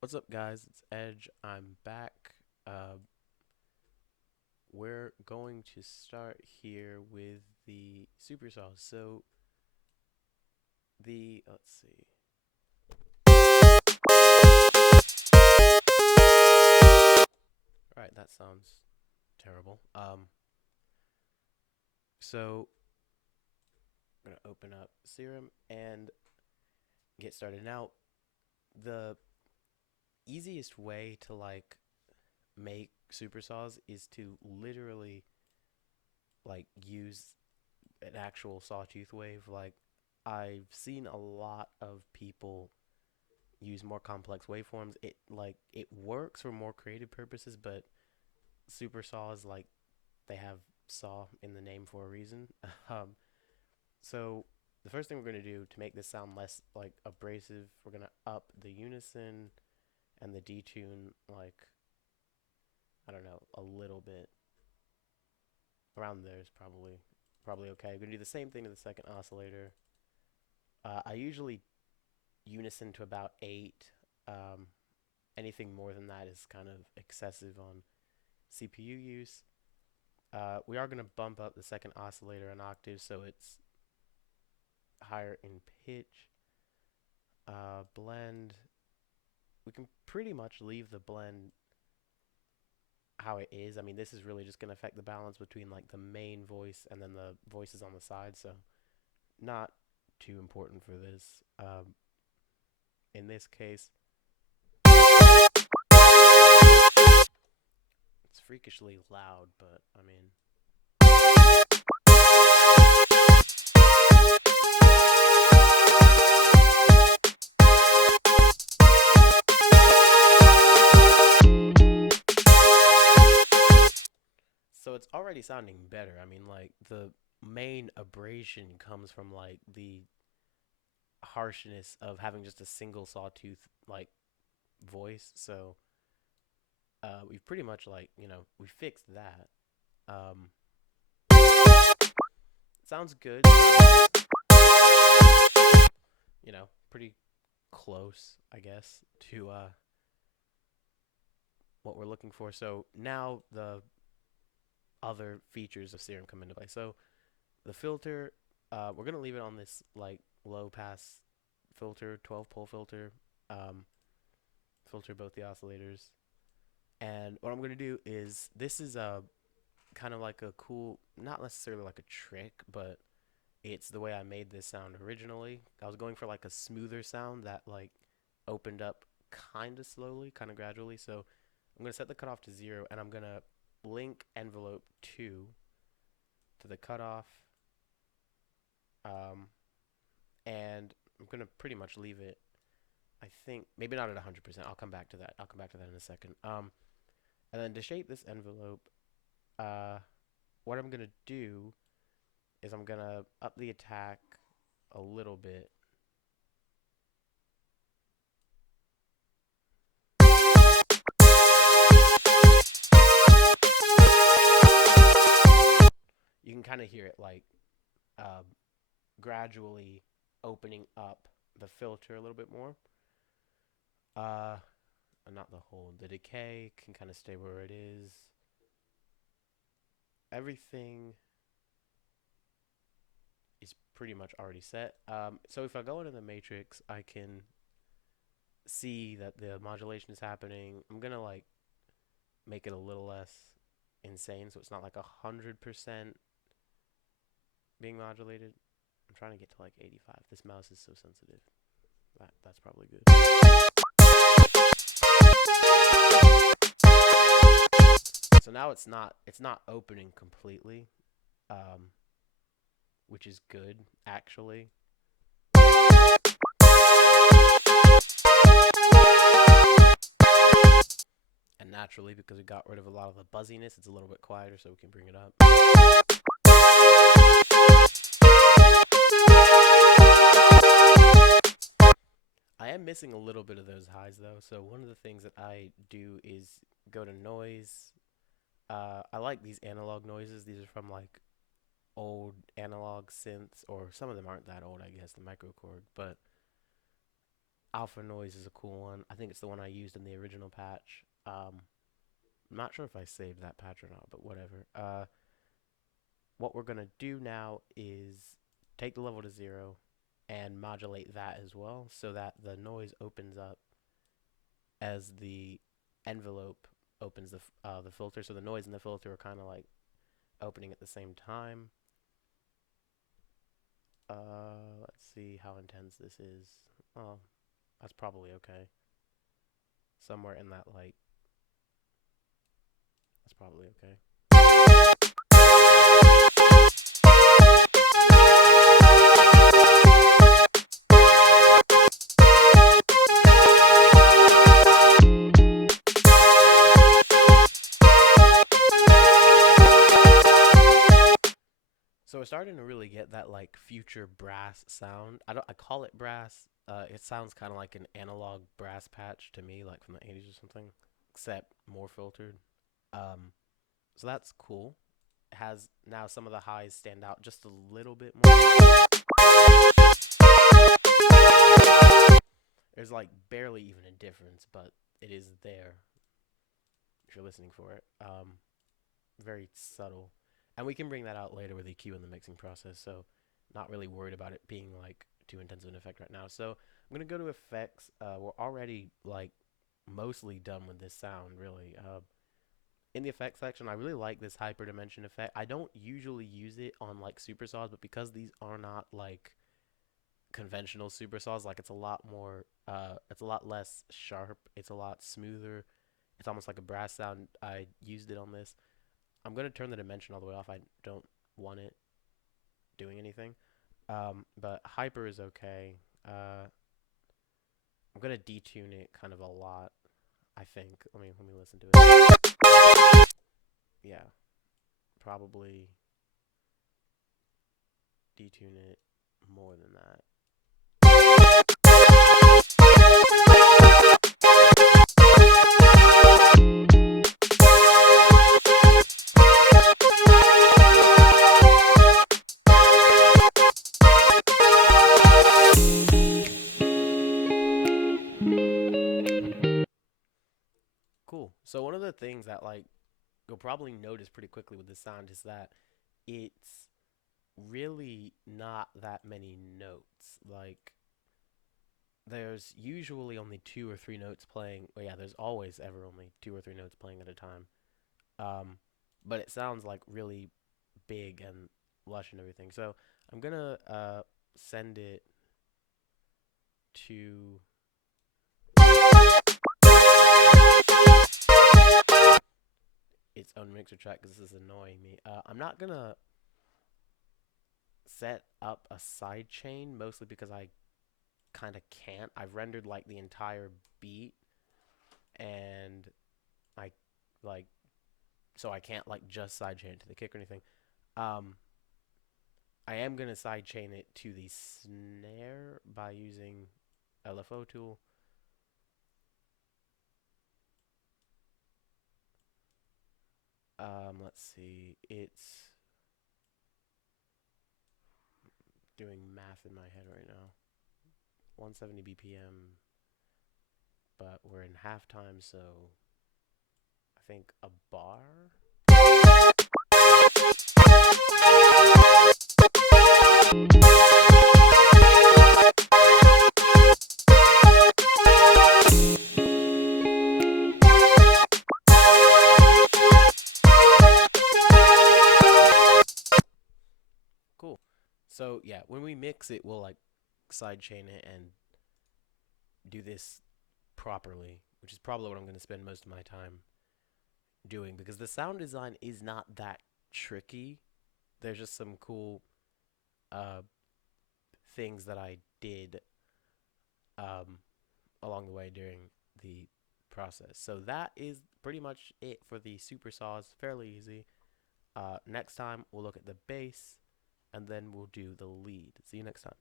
What's up, guys? It's Edge. I'm back. Uh, we're going to start here with the Supersaws. So let's see. All right, that sounds terrible. So I'm gonna open up Serum and get started. Now, the easiest way to make Supersaws is to literally use an actual sawtooth wave. I've seen a lot of people use more complex waveforms. It works for more creative purposes, but super saw is they have saw in the name for a reason. um, so the first thing we're gonna do to make this sound less abrasive, we're gonna up the unison and the detune I don't know, a little bit. Around there is probably okay. We're gonna do the same thing to the second oscillator. I usually unison to about 8. Um, Anything more than that is kind of excessive on CPU use. We are going to bump up the second oscillator an octave so it's higher in pitch. Blend, we can pretty much leave the blend how it is. I mean, this is really just going to affect the balance between the main voice and then the voices on the side, so not too important for this. In this case, it's freakishly loud, but I mean, so it's already sounding better. I mean, the main abrasion comes from the harshness of having just a single sawtooth voice. So we've pretty much we fixed that. Um, Sounds good. Pretty close, I guess, to what we're looking for. So now the other features of Serum come into play. So the filter, we're gonna leave it on this low pass filter, 12 pole filter. Um, Filter both the oscillators. And what I'm gonna do is this is a kind of like a cool, not necessarily like a trick, but it's the way I made this sound originally. I was going for a smoother sound that opened up kind of slowly, kind of gradually. So I'm gonna set the cutoff to 0, and I'm gonna link envelope 2 to the cutoff. Um, and I'm gonna pretty much leave it. I think maybe not at 100%. I'll come back to that. I'll come back to that in a second. And then to shape this envelope, uh, what I'm gonna do is I'm gonna up the attack a little bit. You can kind of hear it um, gradually opening up the filter a little bit more. Not the hold. The decay can kind of stay where it is. Everything is pretty much already set. So if I go into the matrix, I can see that the modulation is happening. I'm gonna make it a little less insane, so it's not 100% being modulated. I'm trying to get to 85. This mouse is so sensitive. That's probably good. So now it's not opening completely, um, which is good actually. And naturally, because we got rid of a lot of the buzziness, it's a little bit quieter, so we can bring it up. I am missing a little bit of those highs though, so one of the things that I do is go to noise. I like these analog noises. These are from old analog synths, or some of them aren't that old, I guess, the microchord. But alpha noise is a cool one. I think it's the one I used in the original patch. I'm not sure if I saved that patch or not, but whatever. What we're gonna do now is take the level to 0 and modulate that as well, so that the noise opens up as the envelope opens the filter. So the noise and the filter are kind of like opening at the same time. Let's see how intense this is. Oh, that's probably okay. Somewhere in that, like, that's probably okay. So we're starting to really get that like future brass sound. I call it brass. It sounds kind of like an analog brass patch to me, like from the 80s or something, except more filtered. Um, so that's cool. It has now some of the highs stand out just a little bit more. There's like barely even a difference, but it is there if you're listening for it. Very subtle. And we can bring that out later with EQ in the mixing process, so not really worried about it being like too intense of an effect right now. So I'm gonna go to effects. We're already like mostly done with this sound, really. In the effects section, I really like this hyperdimension effect. I don't usually use it on like supersaws, but because these are not like conventional supersaws, like it's a lot more, it's a lot less sharp. It's a lot smoother. It's almost like a brass sound. I used it on this. I'm going to turn the dimension all the way off. I don't want it doing anything. But hyper is okay. I'm going to detune it kind of a lot, I think. Let me listen to it. Yeah, probably detune it more than that. Cool. So one of the things that like you'll probably notice pretty quickly with this sound is that it's really not that many notes. Like there's usually only 2 or 3 notes playing. Well, yeah, there's always ever only 2 or 3 notes playing at a time. But it sounds like really big and lush and everything. So I'm gonna send it to its own mixer track because this is annoying me. I'm not gonna set up a side chain mostly because I kind of can't. I've rendered like the entire beat and I like so I can't like just sidechain it to the kick or anything. Um, I am gonna sidechain it to the snare by using LFO tool. Let's see. It's doing math in my head right now. 170 BPM, but we're in halftime, so I think a bar. Cool. So yeah, when we mix it, we'll like sidechain it and do this properly, which is probably what I'm going to spend most of my time doing because the sound design is not that tricky. There's just some cool uh, things that I did um, along the way during the process. So that is pretty much it for the Supersaws. Fairly easy. Next time we'll look at the bass and then we'll do the lead. See you next time.